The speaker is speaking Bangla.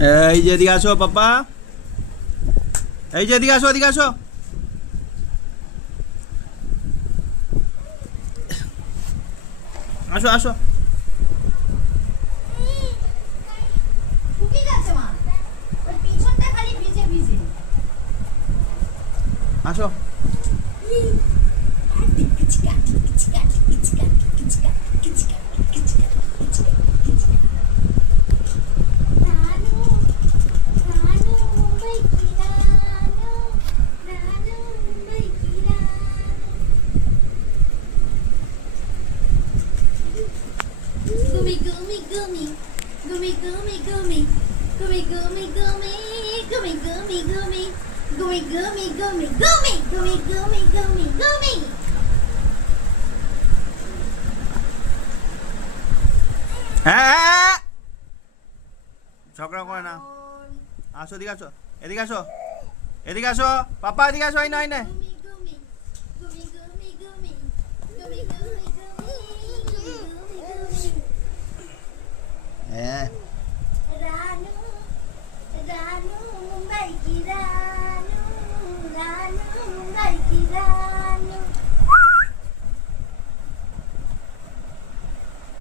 এই যে এদিকে আসো পাপা এই যে এদিকে আসো এদিকে আসো। আসো আসো। আসো। Gumi, gumi, gumi. Gumi, gumi, gumi. Gumi, gumi, gumi. Gumi, gumi, gumi. Gumi, gumi, gumi. Gumi, gumi, gumi, gumi, gumi. ঝগড়া করে না আসো এদিকে আসো এদিকে আসো এদিকে আসো পাপা এদিকে আসো এই না এই না 哎。